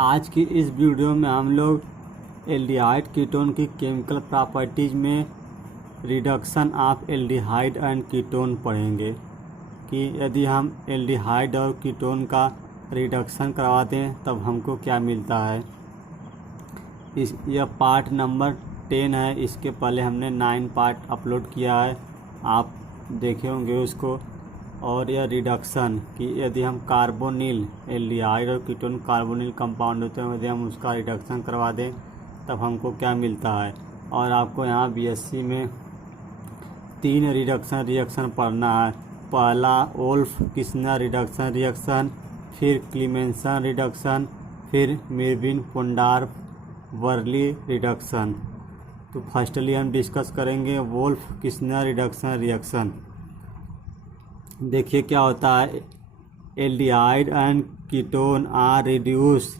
आज की इस वीडियो में हम लोग एल्डिहाइड कीटोन की केमिकल प्रॉपर्टीज में reduction of aldehyde and ketone पढ़ेंगे कि यदि हम एल्डिहाइड और कीटोन का रिडक्शन करवा दें तब हमको क्या मिलता है। यह पार्ट नंबर 10 है। इसके पहले हमने 9 पार्ट अपलोड किया है, आप देखे होंगे उसको। और यह रिडक्शन कि यदि हम कार्बोनिल एल्डिहाइड और कीटोन कार्बोनिल कंपाउंड होते हैं, यदि हम उसका रिडक्शन करवा दें तब हमको क्या मिलता है। और आपको यहाँ बीएससी में 3 रिएक्शन पढ़ना है। पहला वोल्फ किस्नर रिडक्शन रिएक्शन, फिर क्लीमेंसन रिडक्शन, फिर मेरविन पोंडार्फ वर्ली रिडक्शन। तो फर्स्टली हम डिस्कस करेंगे वोल्फ किस्नर रिडक्शन रिएक्शन। देखिए क्या होता है। Aldehyde and ketone are reduce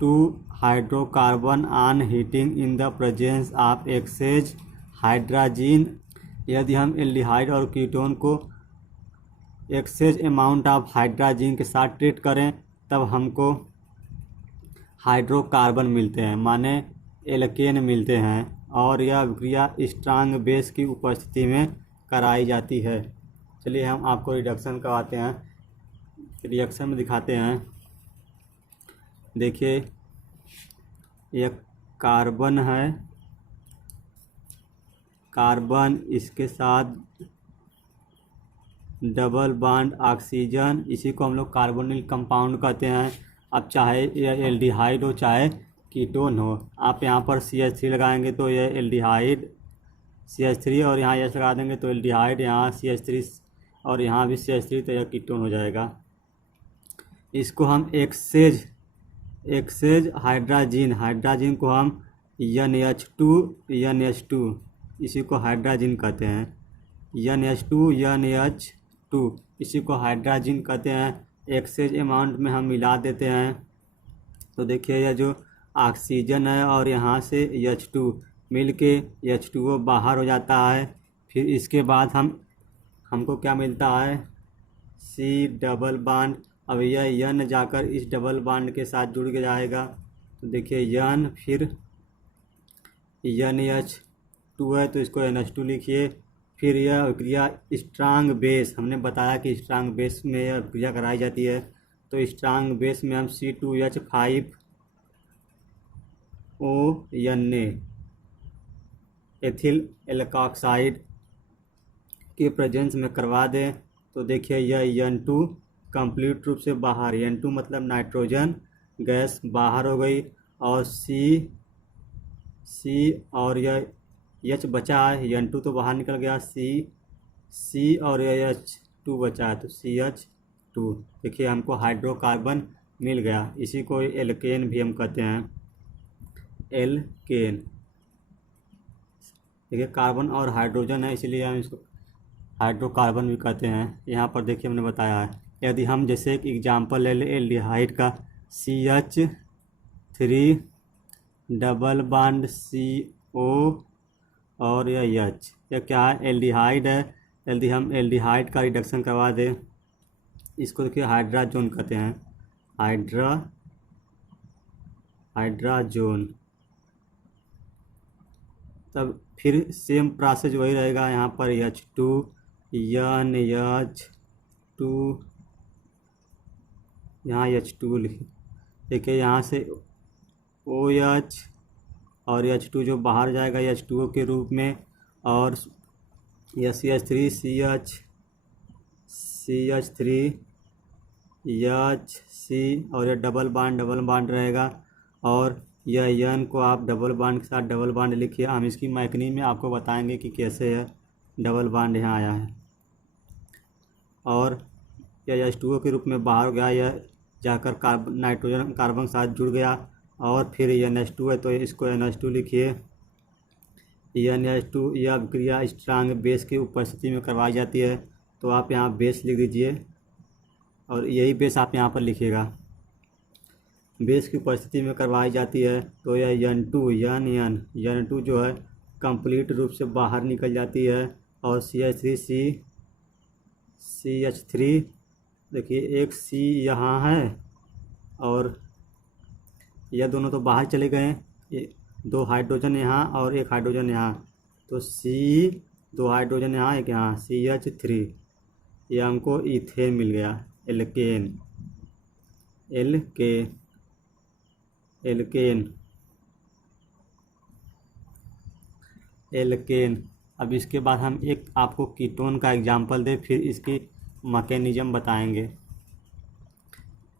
to hydrocarbon on heating in the presence of excess hydrogen. यदि हम एल्डिहाइड और कीटोन को एक्सेज अमाउंट ऑफ हाइड्रोजन के साथ ट्रीट करें तब हमको हाइड्रोकार्बन मिलते हैं, माने एल्केन मिलते हैं। और यह क्रिया स्ट्रांग बेस की उपस्थिति में कराई जाती है। चलिए हम आपको रिडक्शन करवाते हैं, रिएक्शन में दिखाते हैं। देखिए यह कार्बन है, कार्बन इसके साथ डबल बॉन्ड ऑक्सीजन, इसी को हम लोग कार्बोनिल कंपाउंड कहते हैं। अब चाहे यह एल्डिहाइड हो चाहे कीटोन हो, आप यहाँ पर CH3 लगाएंगे तो यह एल्डिहाइड CH3, और यहाँ S लगा देंगे तो एल्डिहाइड, यहाँ CH3 और यहाँ भी CH3, तो यह कीटोन हो जाएगा। इसको हम एक्सेज हाइड्रोजन को हम NH2 इसी को हाइड्रोजन कहते हैं। NH2 इसी को हाइड्रोजन कहते हैं। एक्सेज अमाउंट में हम मिला देते हैं। तो देखिए यह जो ऑक्सीजन है और यहाँ से H2 मिल के H2O बाहर हो जाता है। फिर इसके बाद हमको क्या मिलता है, C डबल बॉन्ड। अब यह N जाकर इस डबल बॉन्ड के साथ जुड़ के जाएगा। तो देखिए N, फिर NH2 है तो इसको NH2 लिखिए। फिर यह क्रिया स्ट्रांग बेस, हमने बताया कि स्ट्रांग बेस में यह क्रिया कराई जाती है। तो स्ट्रांग बेस में हम C2H5ONA एथिल एल्कोक्साइड के प्रेजेंस में करवा दें तो देखिए यह N2 कंप्लीट रूप से बाहर, N2 मतलब नाइट्रोजन गैस बाहर हो गई। और C और यह H बचा है, N2 तो बाहर निकल गया, C और यह H2 बचा है तो CH2। देखिए हमको हाइड्रोकार्बन मिल गया। इसी को एल्केन भी हम कहते हैं, एल्केन। देखिए कार्बन और हाइड्रोजन है इसलिए हम इसको हाइड्रोकार्बन भी कहते हैं। यहाँ पर देखिए हमने बताया है, यदि हम जैसे एक एग्जांपल ले लें एल्डिहाइड का, CH3 डबल बॉन्ड CO और यह H, यह क्या है, एल्डिहाइड है। यदि हम एल्डिहाइड का रिडक्शन करवा दें, इसको देखिए हाइड्राजोन कहते हैं, हाइड्राजोन। तब फिर सेम प्रोसेस वही रहेगा। यहाँ पर H2 NH2, यहाँ H2 लिखे। देखिए यहाँ से OH और H2 जो बाहर जाएगा H2O के रूप में, और यह CH3 CH3 HC, और यह डबल बॉन्ड रहेगा। और यह N को आप डबल बॉन्ड के साथ डबल बॉन्ड लिखिए। हम इसकी मैकनी में आपको बताएंगे कि कैसे यह डबल बॉन्ड यहाँ आया है। और यह H2O के रूप में बाहर हो गया, यह जाकर नाइट्रोजन कार्बन के साथ जुड़ गया। और फिर NH2 है तो इसको NH2 लिखिए। NH2 यह क्रिया स्ट्रांग बेस की उपस्थिति में करवाई जाती है, तो आप यहाँ बेस लिख दीजिए और यही बेस आप यहाँ पर लिखिएगा। बेस की उपस्थिति में करवाई जाती है तो यह N2 जो है कंप्लीट रूप से बाहर निकल जाती है। और CH3 देखिए एक C यहाँ है और यह दोनों तो बाहर चले गए, ये 2 हाइड्रोजन यहाँ और 1 हाइड्रोजन यहाँ, तो सी 2 हाइड्रोजन यहाँ, एक यहाँ, CH3, ये हमको इथेन मिल गया, एल्केन, एल्केन। अब इसके बाद हम एक आपको कीटोन का एग्जांपल दे, फिर इसकी मैकेनिज्म बताएंगे।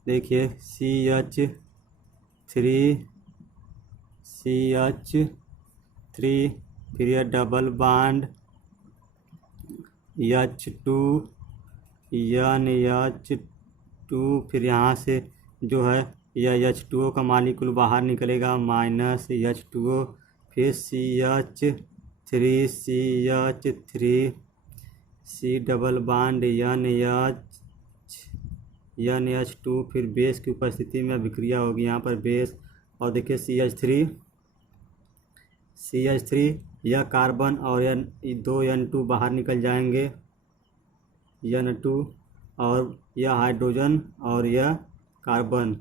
देखिए CH3 फिर यह डबल बॉन्ड H2 NH2, फिर यहाँ से जो है यह H2O का मालिक्यूल बाहर निकलेगा, माइनस H2O, फिर CH3 C double bond NH2, फिर बेस की उपस्थिति में अभिक्रिया होगी यहाँ पर बेस, और देखिए CH3 यह कार्बन और यह 2 N2 बाहर निकल जाएंगे, N2, और यह हाइड्रोजन और यह कार्बन,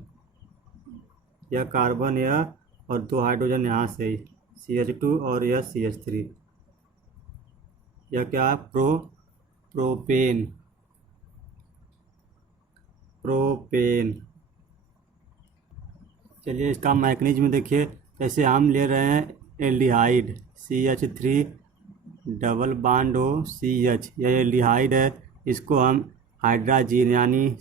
यह और 2 हाइड्रोजन यहाँ से CH2 और यह CH3, यह क्या, प्रोपेन। चलिए इसका मैकेनिज्म देखिए। जैसे हम ले रहे हैं aldehyde CH3 double bond OCH, यह एल्डिहाइड है, इसको हम हाइड्राजीन यानी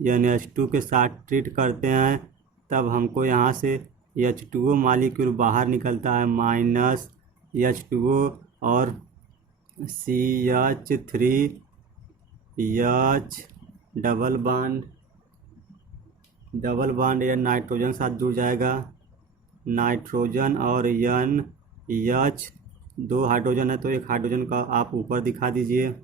NH2 के साथ ट्रीट करते हैं, तब हमको यहाँ से H2O मालिक्यूल बाहर निकलता है, माइनस H2O और CH3H डबल बॉन्ड यह नाइट्रोजन साथ जुड़ जाएगा, नाइट्रोजन और NH, 2 हाइड्रोजन है तो 1 हाइड्रोजन का आप ऊपर दिखा दीजिए,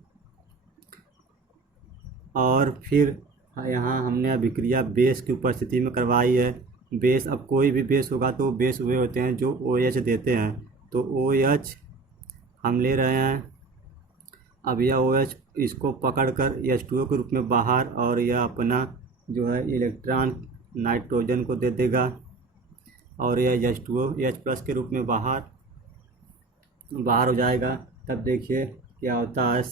और फिर यहाँ हमने अभिक्रिया बेस की उपस्थिति में करवाई है। बेस, अब कोई भी बेस होगा तो बेस वे होते हैं जो OH देते हैं, तो OH हम ले रहे हैं। अब यह OH इसको पकड़कर H2O के रूप में बाहर, और यह अपना जो है इलेक्ट्रॉन नाइट्रोजन को दे देगा, और यह H2O H+ के रूप में बाहर हो जाएगा। तब देखिए क्या होता है,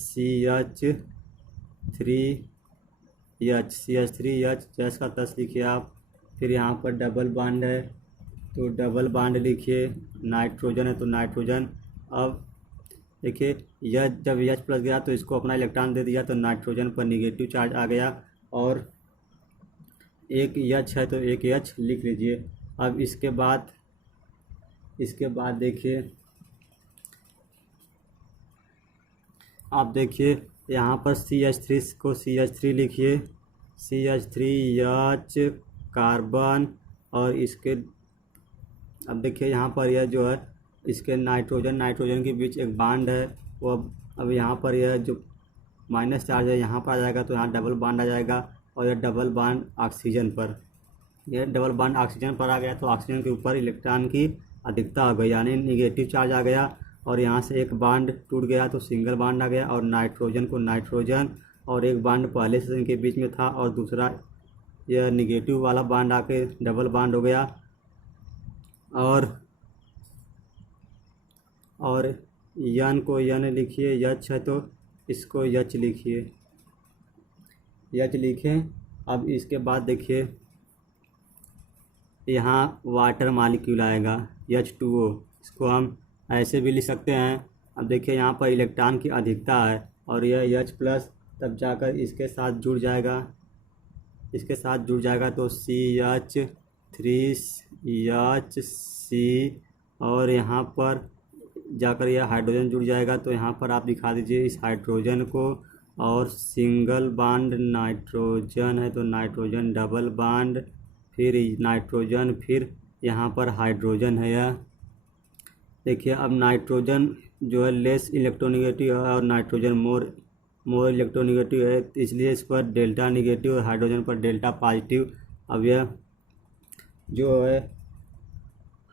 CH3H जैस का तस लिखिए आप, फिर यहाँ पर डबल बॉन्ड है तो डबल बॉन्ड लिखिए, नाइट्रोजन है तो नाइट्रोजन। अब देखिए यह जब H+ गया तो इसको अपना इलेक्ट्रॉन दे दिया, तो नाइट्रोजन पर निगेटिव चार्ज आ गया, और एक H है तो एक H लिख लीजिए। अब इसके बाद देखिए, आप देखिए यहाँ पर CH3 को CH3 लिखिए, CH3H कार्बन, और इसके अब देखिए यहाँ पर यह जो है इसके नाइट्रोजन के बीच एक बॉन्ड है, वो अब यहाँ पर यह जो माइनस चार्ज है यहाँ पर आ जाएगा, तो यहाँ डबल बॉन्ड आ जाएगा, और यह डबल बॉन्ड ऑक्सीजन पर आ गया, तो ऑक्सीजन के ऊपर इलेक्ट्रॉन की अधिकता हो गई, यानी निगेटिव चार्ज आ गया, और यहाँ से एक बॉन्ड टूट गया तो सिंगल बॉन्ड आ गया, और नाइट्रोजन को नाइट्रोजन, और एक बॉन्ड पहले से इनके बीच में था, और दूसरा यह निगेटिव वाला बॉन्ड आके डबल बॉन्ड हो गया, और यन को यन लिखिए, यच है तो इसको यच लिखिए, यच लिखें। अब इसके बाद देखिए यहाँ वाटर मालिक्यूल आएगा H2O, इसको हम ऐसे भी लिख सकते हैं। अब देखिए यहाँ पर इलेक्ट्रॉन की अधिकता है, और यह H+, तब जाकर इसके साथ जुड़ जाएगा, तो CH3HC, और यहाँ पर जाकर यह हाइड्रोजन जुड़ जाएगा, तो यहाँ पर आप दिखा दीजिए इस हाइड्रोजन को, और सिंगल बॉन्ड नाइट्रोजन है तो नाइट्रोजन, डबल बॉन्ड, फिर नाइट्रोजन, फिर यहाँ पर हाइड्रोजन है यह। देखिए अब नाइट्रोजन जो है लेस इलेक्ट्रोनेगेटिव है, और नाइट्रोजन मोर इलेक्ट्रोनेगेटिव है, इसलिए इस पर डेल्टा नेगेटिव और हाइड्रोजन पर डेल्टा पॉजिटिव। अब यह जो है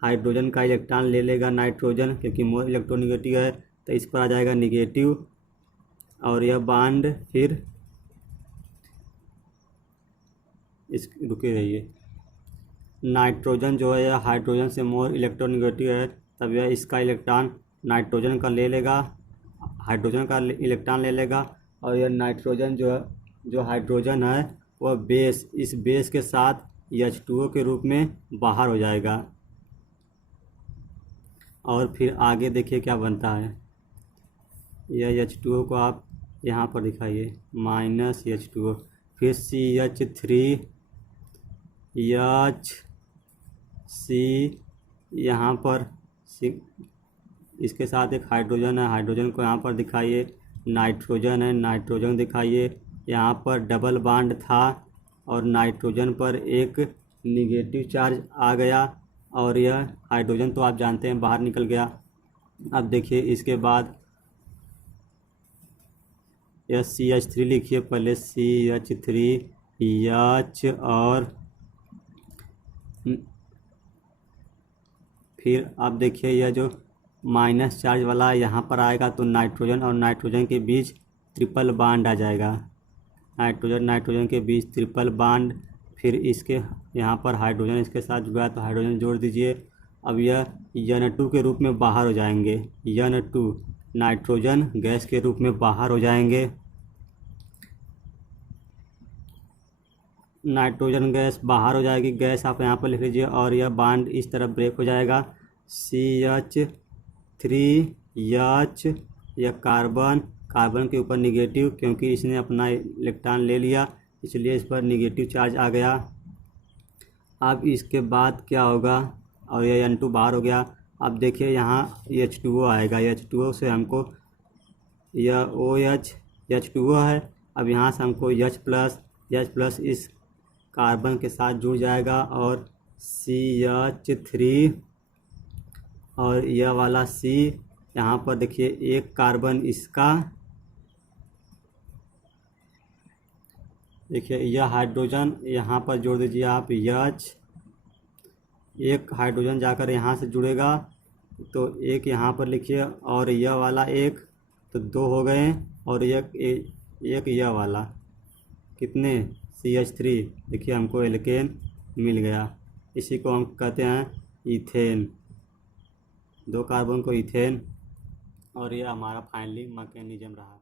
हाइड्रोजन का इलेक्ट्रॉन ले लेगा नाइट्रोजन, क्योंकि मोर इलेक्ट्रोनेगेटिव है, तो इस पर आ जाएगा निगेटिव, और यह बॉन्ड फिर रुके रहिए, नाइट्रोजन जो है यह हाइड्रोजन से मोर इलेक्ट्रोनेगेटिव है, तब यह इसका इलेक्ट्रॉन नाइट्रोजन का ले लेगा, हाइड्रोजन का इलेक्ट्रॉन ले लेगा, और यह नाइट्रोजन जो हाइड्रोजन है वह इस बेस के साथ H2O के रूप में बाहर हो जाएगा। और फिर आगे देखिए क्या बनता है। यह H2O को आप यहाँ पर दिखाइए -H2O, फिर CH3 HC, यहाँ पर इसके साथ एक हाइड्रोजन है, हाइड्रोजन को यहाँ पर दिखाइए, नाइट्रोजन है, नाइट्रोजन दिखाइए, यहाँ पर डबल बॉन्ड था और नाइट्रोजन पर एक निगेटिव चार्ज आ गया और यह हाइड्रोजन तो आप जानते हैं बाहर निकल गया। अब देखिए इसके बाद यह CH3 लिखिए, पहले CH3H और फिर अब देखिए यह जो माइनस चार्ज वाला यहाँ पर आएगा तो नाइट्रोजन और नाइट्रोजन के बीच ट्रिपल बॉन्ड आ जाएगा, नाइट्रोजन के बीच ट्रिपल बॉन्ड, फिर इसके यहाँ पर हाइड्रोजन इसके साथ जुड़ा तो हाइड्रोजन जोड़ दीजिए। अब यह N2 के रूप में बाहर हो जाएंगे, N2 नाइट्रोजन गैस के रूप में बाहर हो जाएंगे, नाइट्रोजन गैस बाहर हो जाएगी, गैस आप यहाँ पर लिख लीजिए, और यह बॉन्ड इस तरफ ब्रेक हो जाएगा, CH3H, यह कार्बन के ऊपर निगेटिव, क्योंकि इसने अपना इलेक्ट्रॉन ले लिया इसलिए इस पर निगेटिव चार्ज आ गया। अब इसके बाद क्या होगा, और यह N2 बाहर हो गया। अब देखिए यहाँ H2O आएगा, H2O से हमको यह OH H2O है, अब यहाँ से हमको H प्लस इस कार्बन के साथ जुड़ जाएगा और CH3 और यह वाला C, यहाँ पर देखिए एक कार्बन इसका, देखिए यह हाइड्रोजन यहाँ पर जोड़ दीजिए आप H, एक हाइड्रोजन जाकर यहाँ से जुड़ेगा तो एक यहाँ पर लिखिए, और यह वाला एक, तो 2 हो गए, और एक यह वाला, कितने CH3, देखिए हमको एल्केन मिल गया, इसी को हम कहते हैं इथेन, 2 कार्बन को इथेन, और यह हमारा फाइनली मैकेनिज्म रहा।